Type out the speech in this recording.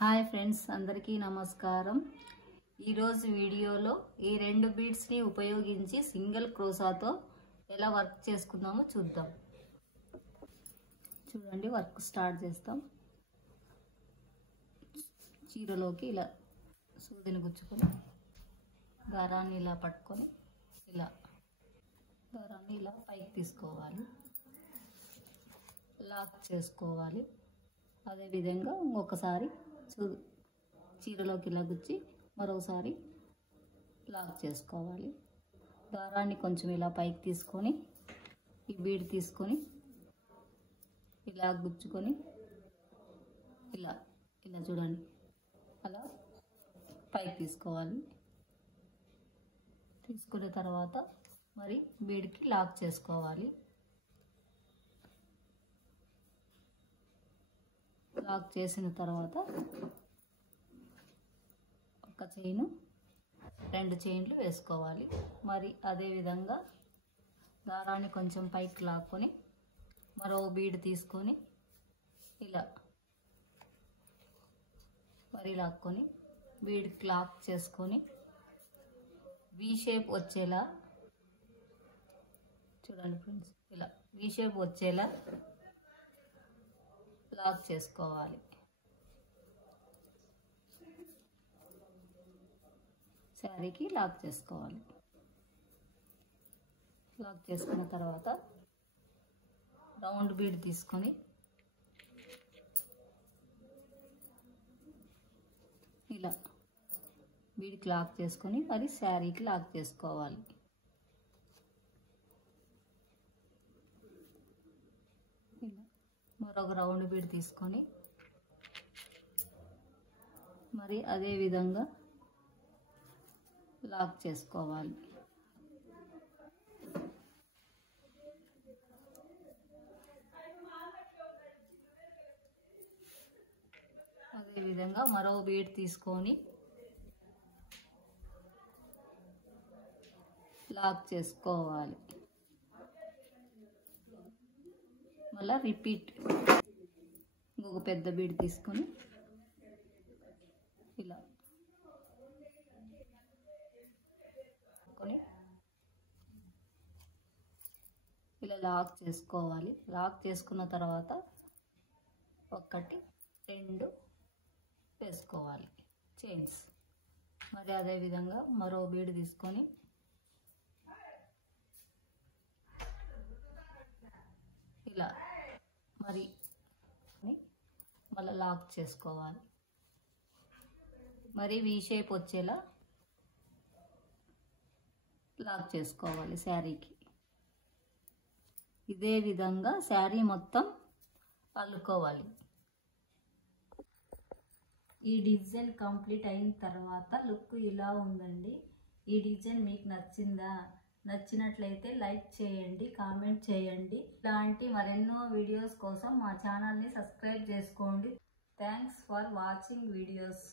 Hi friends, అందరికీ నమస్కారం. ఈరోజు వీడియోలో ఈ రెండు బీడ్స్ని ఉపయోగించి సింగిల్ క్రోషాతో ఎలా వర్క్ చేసుకుందామో చూద్దాం. చూడండి, వర్క్ స్టార్ట్ చేస్తాం. చీరలోకి ఇలా సూదిని గుచ్చుకొని దారాన్ని ఇలా పట్టుకొని దారాన్ని ఇలా పైకి తీసుకోవాలి, లాక్ చేసుకోవాలి. అదేవిధంగా ఇంకొకసారి చీరలోకి ఇలా గుచ్చి మరోసారి లాక్ చేసుకోవాలి. దారాన్ని కొంచెం ఇలా పైకి తీసుకొని ఈ బీడ్ తీసుకొని ఇలా గుచ్చుకొని ఇలా చూడండి, అలా పైకి తీసుకోవాలి. తీసుకున్న తర్వాత మరి బీడ్కి లాక్ చేసుకోవాలి. లాక్ చేసిన తర్వాత ఒక చైను, 2 చైన్లు వేసుకోవాలి. మరి అదేవిధంగా దారాన్ని కొంచెం పైకి లాక్కొని మరో బీడ్ తీసుకొని ఇలా మరి లాక్కొని బీడ్కి లాక్ చేసుకొని వి షేప్ వచ్చేలా చూడండి ఫ్రెండ్స్, ఇలా వి షేప్ వచ్చేలా లాక్ చేసుకోవాలి. శారీకి లాక్ చేసుకోవాలి. లాక్ చేసుకున్న తర్వాత రౌండ్ బీడ్ తీసుకొని ఇలా బీడ్కి లాక్ చేసుకొని మరి శారీకి లాక్ చేసుకోవాలి. మరొక రౌండ్ బీడ్ తీసుకొని మరి అదే విధంగా లాక్ చేసుకోవాలి. అదే విధంగా మరో బీడ్ తీసుకొని లాక్ చేసుకోవాలి. మళ్ళీ రిపీట్ ఇంకొక పెద్ద బీడ్ తీసుకొని ఇలా లాక్ చేసుకోవాలి. లాక్ చేసుకున్న తర్వాత 1, 2 వేసుకోవాలి చైన్స్. మరి అదేవిధంగా మరో బీడ్ తీసుకొని ఇలా మళ్ళీ లాక్ చేసుకోవాలి. మరి వి షేప్ వచ్చేలా లాక్ చేసుకోవాలి శారీకి. ఇదే విధంగా శారీ మొత్తం అల్లుకోవాలి. ఈ డిజైన్ కంప్లీట్ అయిన తర్వాత లుక్ ఇలా ఉందండి. ఈ డిజైన్ మీకు నచ్చిందా? నచ్చినట్లయితే లైక్ చేయండి, కామెంట్ చేయండి. ఇలాంటి మరెన్నో వీడియోస్ కోసం మా ఛానల్ని సబ్స్క్రైబ్ చేసుకోండి. Thanks for watching videos.